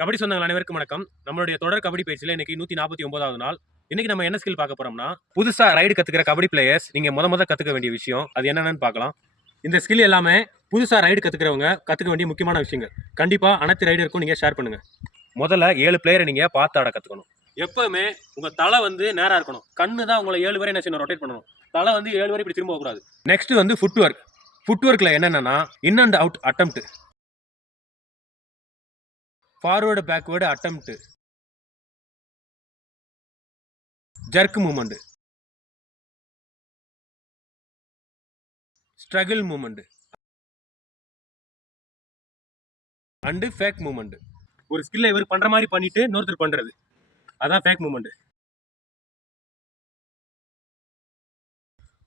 கபடி சொந்தங்கள் அனைவருக்கும் வணக்கம். நம்மளுடைய தொடர் கபடி பயிற்சியில் இன்னைக்கு 149வது நாள். இன்னைக்கு நம்ம என்ன ஸ்கில் பார்க்க போறோம்னா, புதுசா ரைடு கத்துக்கிற கபடி பிளேயர்ஸ் நீங்க முத கத்துக்க வேண்டிய விஷயம் அது என்னன்னு பார்க்கலாம். இந்த ஸ்கில் எல்லாமே புதுசா ரைடு கத்துக்கிறவங்க கத்துக்க வேண்டிய முக்கியமான விஷயங்கள். கண்டிப்பா அனைத்து ரைடருக்கும் நீங்க ஷேர் பண்ணுங்க. முதல்ல 7 பிளேயரை நீங்க பார்த்து ஆட கத்துக்கணும். எப்பவுமே உங்க தலை வந்து நேரா இருக்கணும். கண்ணு தான் உங்களை 7 வரை என்ன செய்யணும், ரொட்டேட் பண்ணணும். தலை வந்து 7 வரை இப்படி திரும்ப கூடாது. நெக்ஸ்ட் வந்து ஃபுட் ஒர்க். ஃபுட் ஒர்க்ல என்னன்னா in and out attempt, forward backward attempt, jerk movement, struggle movement and fake movement. ஒரு ஸ்கில்லை இவர் பண்ற மாதிரி பண்ணிட்டு இன்னொருத்தர் பண்றது, அதான் ஃபேக் மூமெண்ட்.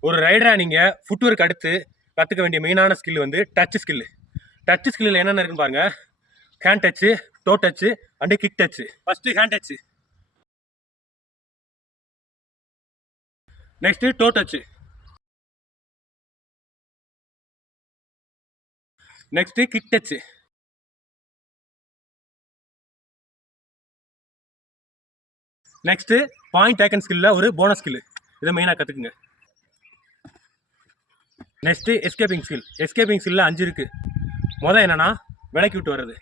ஒரு ரைடரா நீங்க ஃபுட் ஒர்க் அடுத்து கத்துக்க வேண்டிய மெயினான ஸ்கில் வந்து டச் ஸ்கில். டச் ஸ்கில்ல என்னென்ன இருக்குன்னு பாருங்க. Hand touch, toe touch and kick touch. First hand touch, next toe touch, next kick touch, next point taken ஸ்கில்ல ஒரு போனஸ் ஸ்கில். இதை மெயினாக கற்றுக்குங்க. Next escaping skill. எஸ்கேப்பிங் ஸ்கில்ல 5 இருக்கு. முதல் என்னன்னா விலக்கி விட்டு வர்றது.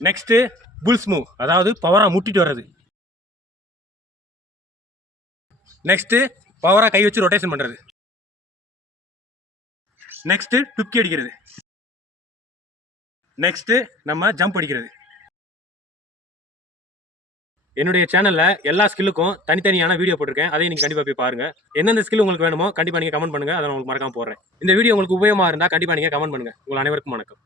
நெக்ஸ்ட் புல்ஸ் மூவ், அதாவது பவரா முட்டிட்டு வர்றது. நெக்ஸ்ட் பவரா கை வச்சு ரொட்டேஷன் பண்றது. நெக்ஸ்ட் டுப்கி அடிக்கிறது. நெக்ஸ்ட் நம்ம ஜம்ப் அடிக்கிறது. என்னுடைய சேனல்ல எல்லா ஸ்கில்லுக்கும் தனித்தனியான வீடியோ போட்டிருக்கேன். அதையும் நீங்க கண்டிப்பா போய் பாருங்க. எந்தெந்த ஸ்கில் உங்களுக்கு வேணுமோ கண்டிப்பா நீங்க கமெண்ட் பண்ணுங்க. அதை உங்களுக்கு மறக்காம போடுறேன். இந்த வீடியோ உங்களுக்கு உபயோகமா இருந்தா கண்டிப்பா நீங்க கமெண்ட் பண்ணுங்க. உங்கள் அனைவருக்கும் வணக்கம்.